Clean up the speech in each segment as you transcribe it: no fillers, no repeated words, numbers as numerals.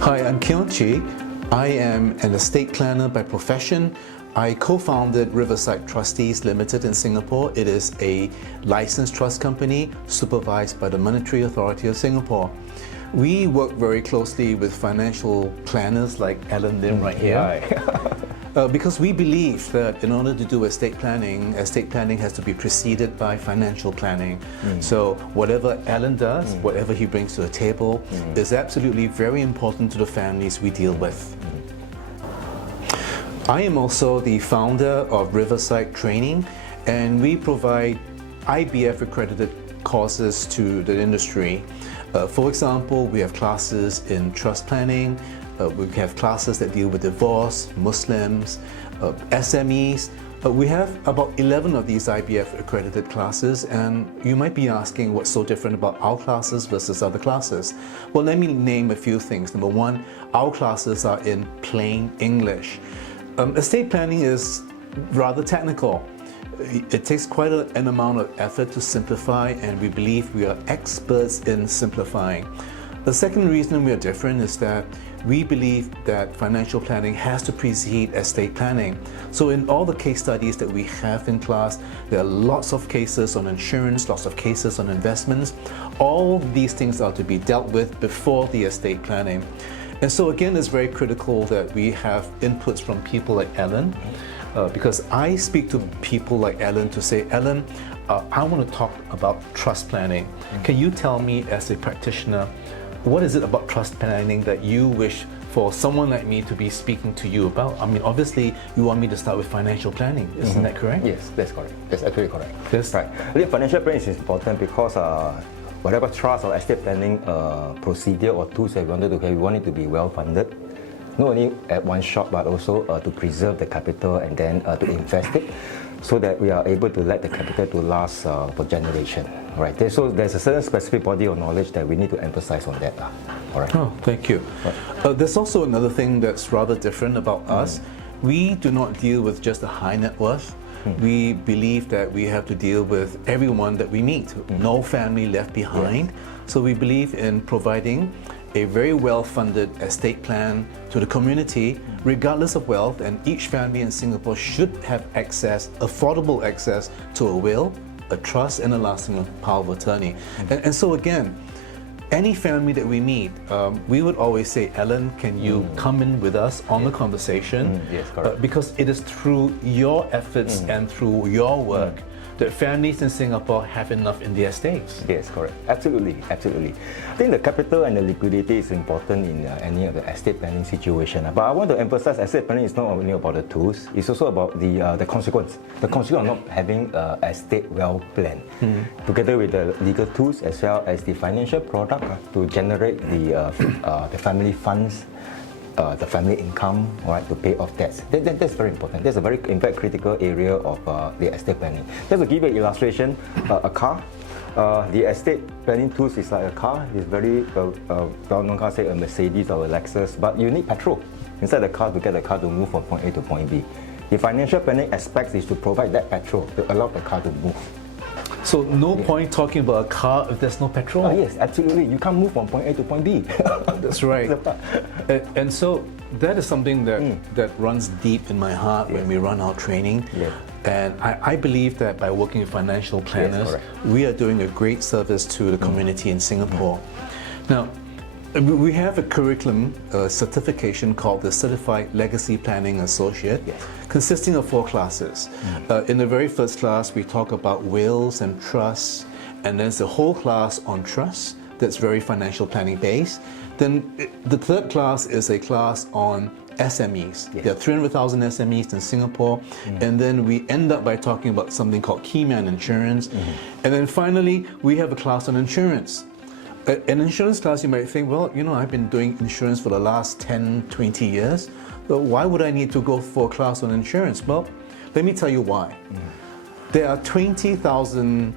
Hi, I'm Keon Chee. I am an estate planner by profession. I co-founded Riverside Trustees Limited in Singapore. It is a licensed trust company supervised by the Monetary Authority of Singapore. We work very closely with financial planners like Allen Lim right here. Because we believe that in order to do estate planning has to be preceded by financial planning. So whatever Allen does, whatever he brings to the table is absolutely very important to the families we deal with. I am also the founder of Riverside Training, and we provide IBF-accredited courses to the industry. For example, we have classes in trust planning, we have classes that deal with divorce, Muslims, SMEs. We have about 11 of these IBF-accredited classes, and you might be asking what's so different about our classes versus other classes. Well, let me name a few things. Number one, our classes are in plain English. Estate planning is rather technical. It takes quite an amount of effort to simplify, and we believe we are experts in simplifying. The second reason we are different is that we believe that financial planning has to precede estate planning. So in all the case studies that we have in class, there are lots of cases on insurance, lots of cases on investments. All these things are to be dealt with before the estate planning. And so again, it's very critical that we have inputs from people like Allen, because I speak to people like Allen to say, Allen, I want to talk about trust planning. Can you tell me as a practitioner, what is it about trust planning that you wish for someone like me to be speaking to you about? I mean, obviously, you want me to start with financial planning, isn't that correct? Yes, that's correct. That's actually correct. Yes. Right. I think financial planning is important because whatever trust or estate planning procedure or tools that we wanted to have, we want it to be well funded. Not only at one shot, but also to preserve the capital and then to invest it, so that we are able to let the capital to last for generation. Right. So there's a certain specific body of knowledge that we need to emphasize on that. All right. Oh, thank you. Right. There's also another thing that's rather different about us. We do not deal with just the high net worth. We believe that we have to deal with everyone that we meet. No family left behind. Yes. So we believe in providing a very well-funded estate plan to the community, regardless of wealth, and each family in Singapore should have access, affordable access, to a will, a trust, and a lasting power of attorney. And so again, any family that we meet, we would always say, Allen, can you come in with us on the conversation? Yes, correct. Because it is through your efforts and through your work that families in Singapore have enough in their estates. Yes, correct. Absolutely, absolutely. I think the capital and the liquidity is important in any of the estate planning situation. But I want to emphasize, estate planning is not only about the tools, it's also about the consequence. The consequence of not having estate well planned, together with the legal tools as well as the financial product to generate the family funds, the family income, right, to pay off debts. That's very important. That's a very, in fact, critical area of the estate planning. Just to give you an illustration, a car. The estate planning tools is like a car. It's very well-known car, say a Mercedes or a Lexus, but you need petrol inside the car to get the car to move from point A to point B. The financial planning aspect is to provide that petrol to allow the car to move. So no point talking about a car if there's no petrol? Yes, absolutely. You can't move from point A to point B. That's right. And so that is something that runs deep in my heart when we run our training. Yeah. And I believe that by working with financial planners, we are doing a great service to the community in Singapore. Now, we have a curriculum certification called the Certified Legacy Planning Associate, consisting of 4 classes. In the very first class, we talk about wills and trusts, and there's a whole class on trusts that's very financial planning based. Then the third class is a class on SMEs. There are 300,000 SMEs in Singapore, and then we end up by talking about something called key man insurance. And then finally, we have a class on insurance. An insurance class, you might think, well, you know, I've been doing insurance for the last 10, 20 years. But why would I need to go for a class on insurance? Well, let me tell you why. There are 20,000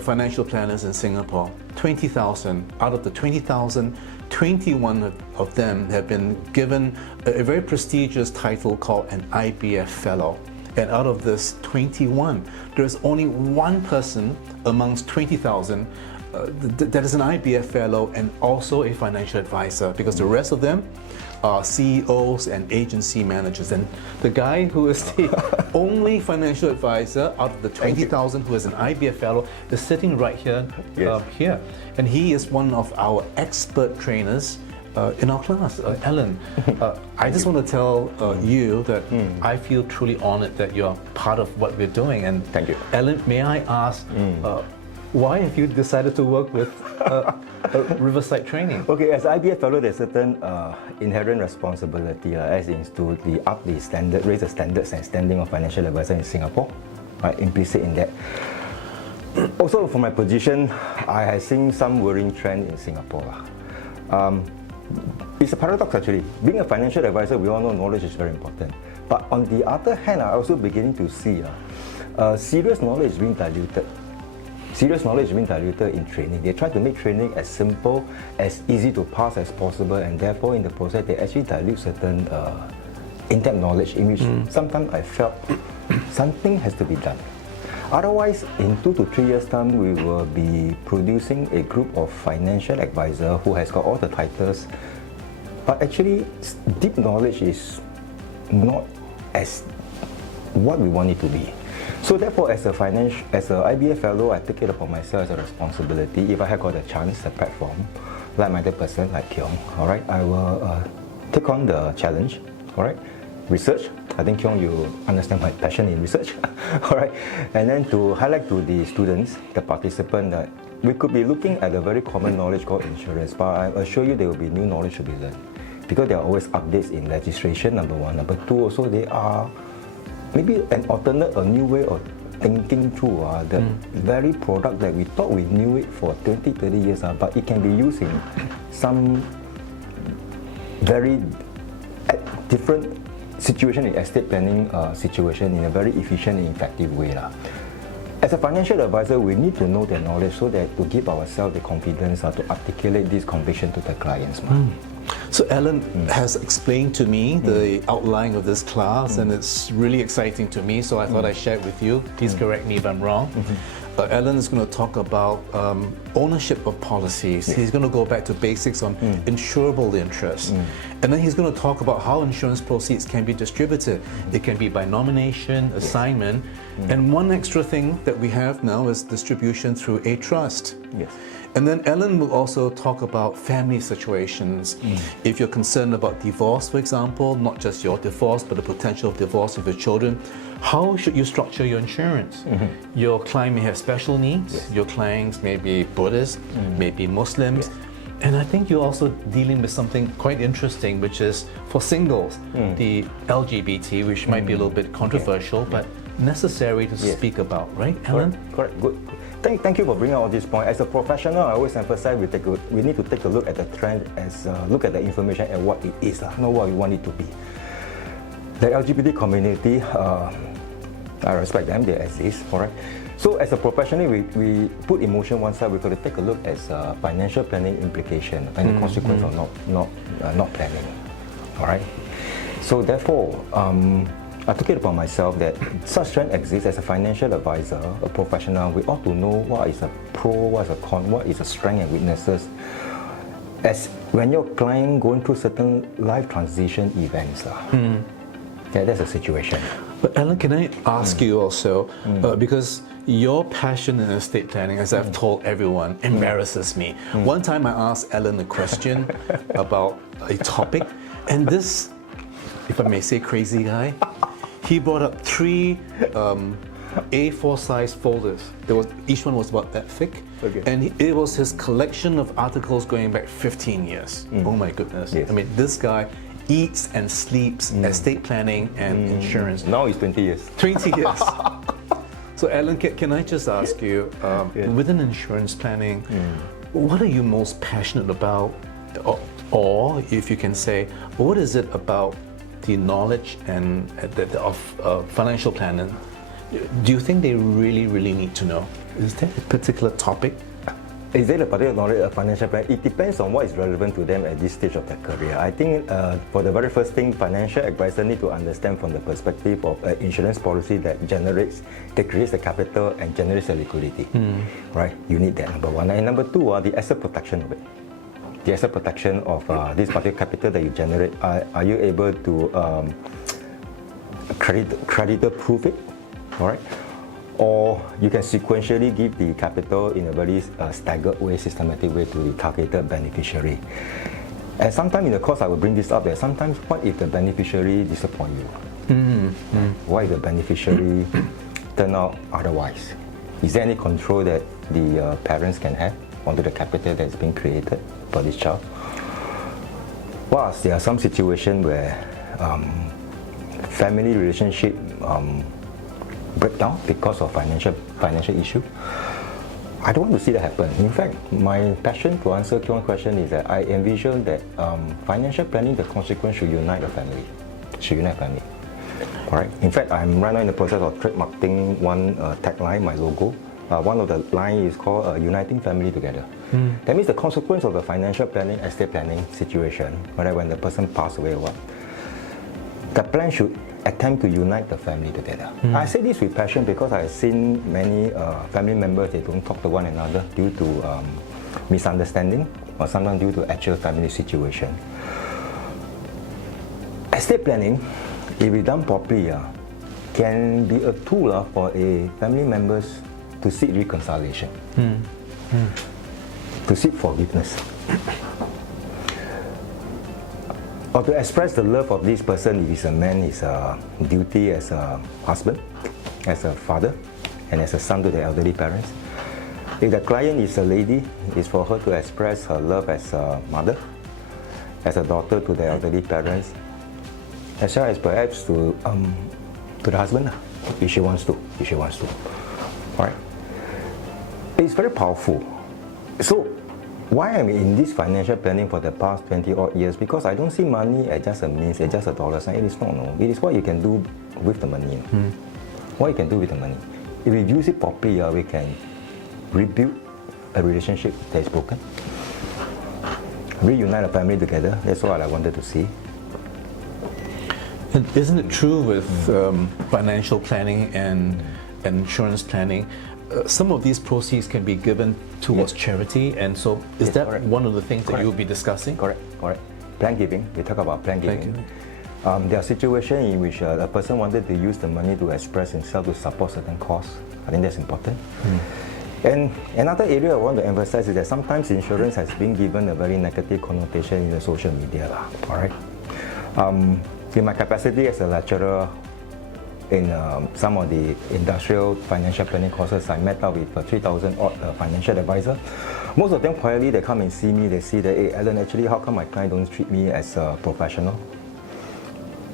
financial planners in Singapore. 20,000. Out of the 20,000, 21 of them have been given a very prestigious title called an IBF Fellow. And out of this 21, there's only one person amongst 20,000 that is an IBF Fellow and also a financial advisor, because the rest of them are CEOs and agency managers. And the guy who is the only financial advisor out of the 20,000 who is an IBF Fellow is sitting right here, here. And he is one of our expert trainers in our class. Allen, I just want to tell you that I feel truly honored that you're part of what we're doing. And thank you. Allen, may I ask, why have you decided to work with Riverside Training? Okay, as IBF Fellow, there's certain inherent responsibility as in to up the standard, raise the standards and standing of financial advisor in Singapore, right? Implicit in that. Also, for my position, I have seen some worrying trend in Singapore. It's a paradox actually. Being a financial advisor, we all know knowledge is very important. But on the other hand, I'm also beginning to see serious knowledge is being diluted. Serious knowledge is being diluted in training. They try to make training as simple, as easy to pass as possible, and therefore in the process they actually dilute certain in-depth knowledge in which sometimes I felt something has to be done. Otherwise, in 2 to 3 years' time, we will be producing a group of financial advisors who has got all the titles, but actually deep knowledge is not as what we want it to be. So therefore, as a IBF Fellow, I take it upon myself as a responsibility. If I have got a chance, a platform, like-minded person like Keon, all right, I will take on the challenge, all right. Research. I think Keon, you understand my passion in research, all right. And then to highlight to the students, the participants, that we could be looking at a very common knowledge called insurance, but I assure you there will be new knowledge to be learned, because there are always updates in legislation. Number one, number two, also they are maybe an alternate, a new way of thinking through the very product that we thought we knew it for 20, 30 years, but it can be used in some very different situation in estate planning situation in a very efficient and effective way. As a financial advisor, we need to know the knowledge so that to give ourselves the confidence to articulate this conviction to the clients. So Allen has explained to me the outline of this class, and it's really exciting to me, so I thought I'd share it with you. Please correct me if I'm wrong. Allen is going to talk about ownership of policies. He's going to go back to basics on insurable interest. And then he's going to talk about how insurance proceeds can be distributed. It can be by nomination, assignment, and one extra thing that we have now is distribution through a trust. And then Allen will also talk about family situations. If you're concerned about divorce, for example, not just your divorce, but the potential of divorce of your children, how should you structure your insurance? Your client may have special needs. Your clients may be Buddhists, maybe Muslims. And I think you're also dealing with something quite interesting, which is for singles, the LGBT, which might be a little bit controversial, but necessary to speak about, right, Allen? Correct. Good. Thank you for bringing out this point. As a professional, I always emphasize we need to take a look at the trend as look at the information and what it is, not what we want it to be. The LGBT community, I respect them, they exist, all right? So as a professional, we put emotion one side, we've got to take a look at financial planning implication and the consequence of not planning, all right? So therefore, I took it upon myself that such trend exists. As a financial advisor, a professional, we ought to know what is a pro, what is a con, what is a strength and weaknesses. As when your client going through certain life transition events, that's a situation. But Allen, can I ask you also, because your passion in estate planning, as I've told everyone, embarrasses me. One time I asked Allen a question about a topic, and this, if I may say, crazy guy, he brought up 3 A4 size folders. Each one was about that thick, and it was his collection of articles going back 15 years. Oh my goodness! I mean, this guy eats and sleeps estate planning and insurance. Now it's 20 years. 20 years. So Allen, can I just ask you, within insurance planning, what are you most passionate about, or if you can say, what is it about the knowledge and of financial planning? Do you think they really need to know? Is there a particular topic? Is there a particular knowledge of financial plan? It depends on what is relevant to them at this stage of their career. I think for the very first thing, financial advisor need to understand from the perspective of an insurance policy that creates the capital and generates the liquidity. Right? You need that, number one. And number two, the asset protection of it. The asset protection of this particular capital that you generate. Are you able to creditor proof it? All right? Or you can sequentially give the capital in a very staggered way, systematic way to the targeted beneficiary. And sometimes in the course I will bring this up that sometimes what if the beneficiary disappoint you? What if the beneficiary turn out otherwise? Is there any control that the parents can have onto the capital that is being created for this child? Well, there are some situations where family relationship breakdown because of financial issue. I don't want to see that happen. In fact, my passion to answer Keon's question is that I envision that financial planning, the consequence should unite the family. All right. In fact, I'm right now in the process of trademarking one tagline, my logo. One of the lines is called Uniting Family Together. That means the consequence of the financial planning, estate planning situation, whether when the person passed away or what, the plan should attempt to unite the family together. I say this with passion because I've seen many family members, they don't talk to one another due to misunderstanding or sometimes due to actual family situation. Estate planning, if it's done properly, can be a tool for a family members to seek reconciliation, to seek forgiveness, or to express the love of this person. If he's a man, his duty as a husband, as a father, and as a son to the elderly parents. If the client is a lady, it's for her to express her love as a mother, as a daughter to the elderly parents, as well as perhaps to the husband, if she wants to. All right? It's very powerful. So, why I'm in this financial planning for the past 20 odd years? Because I don't see money as just a means, as just a dollar sign. It is not, no. It is what you can do with the money. What you can do with the money. If we use it properly, we can rebuild a relationship that is broken. Reunite a family together. That's what I wanted to see. And isn't it true with financial planning and insurance planning? Some of these proceeds can be given towards charity, and so is that correct. One of the things that you'll be discussing? Correct. Plan giving. We talk about plan giving. There are situations in which a person wanted to use the money to express himself to support certain cause. I think that's important. And another area I want to emphasize is that sometimes insurance has been given a very negative connotation in the social media. All right. In my capacity as a lecturer in some of the industrial financial planning courses, I met up with 3,000 odd financial advisors. Most of them quietly, they come and see me, they see that, hey Allen, actually how come my client don't treat me as a professional?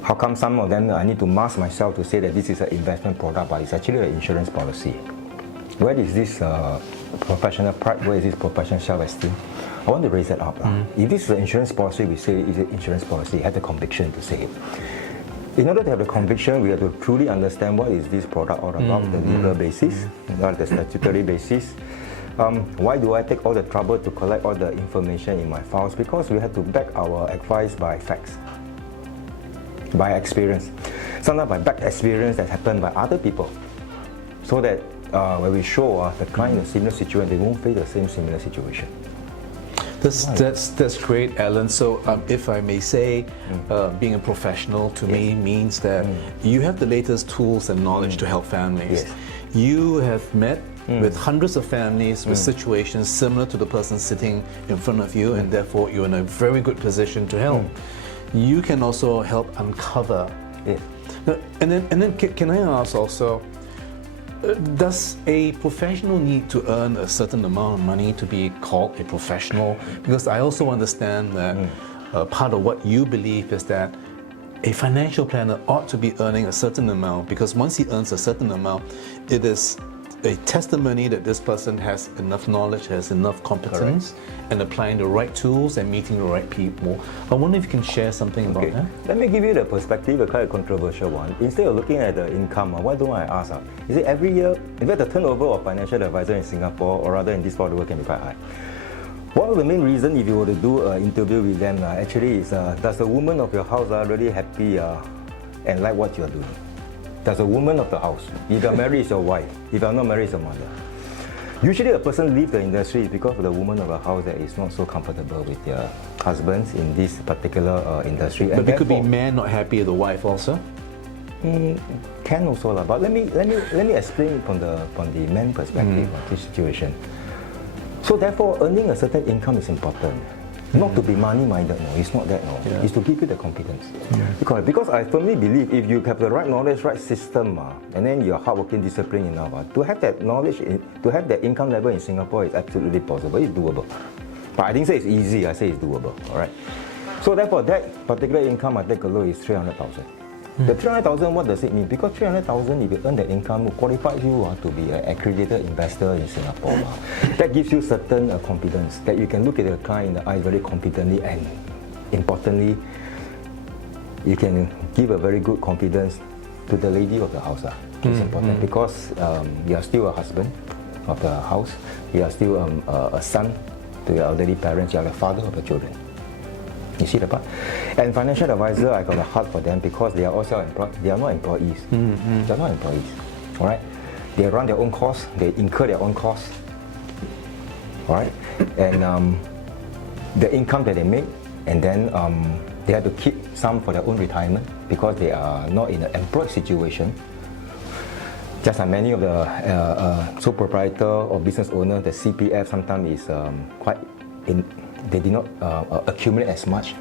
How come some of them I need to mask myself to say that this is an investment product, but it's actually an insurance policy? Where is this professional pride? Where is this professional self-esteem? I want to raise that up. If this is an insurance policy, we say it's an insurance policy, have the conviction to say it. In order to have the conviction, we have to truly understand what is this product all about, the legal basis, not the statutory basis. Why do I take all the trouble to collect all the information in my files? Because we have to back our advice by facts, by experience. Sometimes by back experience that happened by other people. So that when we show the client a similar situation, they won't face the same similar situation. That's great, Allen. So if I may say, being a professional to me means that you have the latest tools and knowledge to help families. You have met with hundreds of families with situations similar to the person sitting in front of you, and therefore you're in a very good position to help. You can also help uncover. And then can I ask also, does a professional need to earn a certain amount of money to be called a professional? Because I also understand that part of what you believe is that a financial planner ought to be earning a certain amount, because once he earns a certain amount, it is a testimony that this person has enough knowledge, has enough competence, and applying the right tools and meeting the right people. I wonder if you can share something about that. Let me give you the perspective, a quite a controversial one. Instead of looking at the income, why don't I ask? Is it every year, in fact, the turnover of financial advisor in Singapore, or rather in this part of the world, can be quite high. One of the main reasons, if you were to do an interview with them, actually is, does the woman of your house really happy and like what you are doing? Does a woman of the house, if you're married, it's your wife. If you're not married, it's your mother. Usually a person leaves the industry because of the woman of the house that is not so comfortable with their husbands in this particular industry. But it could be man not happy with the wife also? Can also, but let me explain from the man perspective of this situation. So therefore, earning a certain income is important. Not to be money-minded, no, it's not that, no. Yeah. It's to give you the confidence. Yeah. Because I firmly believe if you have the right knowledge, right system, and then you're hardworking, disciplined enough, to have that knowledge, to have that income level in Singapore is absolutely possible. It's doable. But I didn't say it's easy, I say it's doable, all right? So therefore, that particular income I take a look is 300,000. The 300,000, what does it mean? Because 300,000, if you earn that income, qualifies you to be an accredited investor in Singapore. That gives you certain confidence that you can look at the client in the eye very confidently, and importantly, you can give a very good confidence to the lady of the house. It's important because you are still a husband of the house, you are still a son to your elderly parents, you are the father of the children. You see the part? And financial advisor, I got a heart for them because they are all self-employed. They are not employees. They are not employees. All right? They run their own costs. They incur their own costs. All right? And the income that they make, and then they have to keep some for their own retirement because they are not in an employed situation. Just like many of the sole proprietor or business owner, the CPF sometimes is they did not accumulate as much,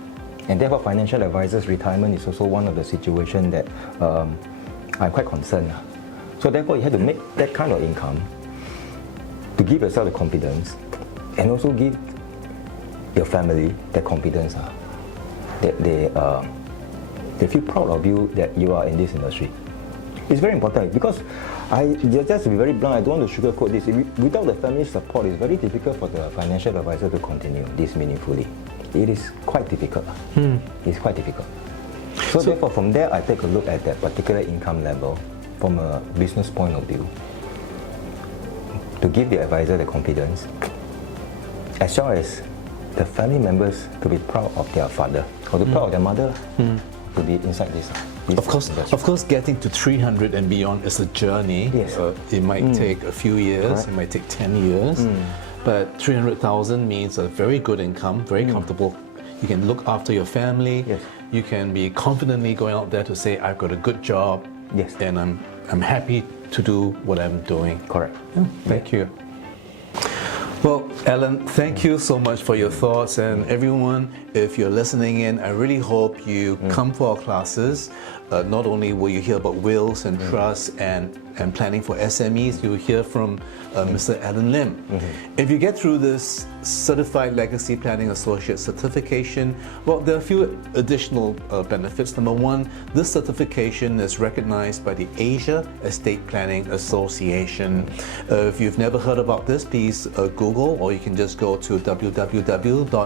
and therefore financial advisors' retirement is also one of the situations that I'm quite concerned. So therefore you have to make that kind of income to give yourself the confidence, and also give your family the confidence that they feel proud of you, that you are in this industry. It's very important because just to be very blunt, I don't want to sugarcoat this. Without the family support, it's very difficult for the financial advisor to continue this meaningfully. It is quite difficult. It's quite difficult. So therefore, from there, I take a look at that particular income level from a business point of view to give the advisor the confidence, as well as the family members to be proud of their father or to be proud of their mother to be inside this. Of course, getting to 300 and beyond is a journey. Yes. It might take a few years, it might take 10 years, but 300,000 means a very good income, very comfortable. You can look after your family. Yes. You can be confidently going out there to say, I've got a good job, yes, and I'm happy to do what I'm doing. Correct. Thank you. Well, Allen, thank you so much for your thoughts, and everyone, if you're listening in, I really hope you come for our classes. Not only will you hear about wills and trusts and planning for SMEs, you'll hear from Mr. Allen Lim. If you get through this Certified Legacy Planning Associate certification, well, there are a few additional benefits. Number one, this certification is recognized by the Asia Estate Planning Association. If you've never heard about this, please Google, or you can just go to www.aepa.asia.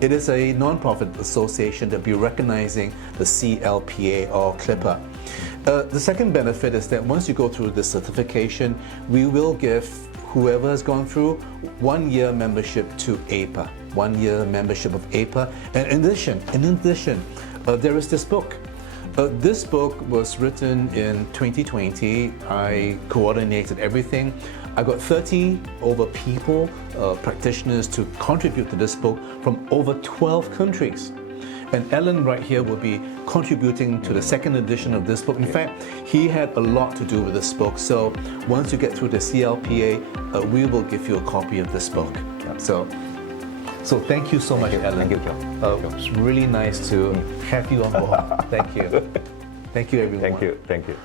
It is a non-profit association that will be recognizing the CLPA or CLIPA. The second benefit is that once you go through this certification, we will give whoever has gone through 1 year membership to APA, 1 year membership of APA. And in addition, there is this book. This book was written in 2020. I coordinated everything. I got 30 over people, practitioners, to contribute to this book from over 12 countries. And Allen right here will be contributing to the second edition of this book. In fact, he had a lot to do with this book. So once you get through the CLPA, we will give you a copy of this book. So thank you so much, Allen. Thank you, Keon. It's really nice to have you on board. Thank you. Thank you, everyone. Thank you.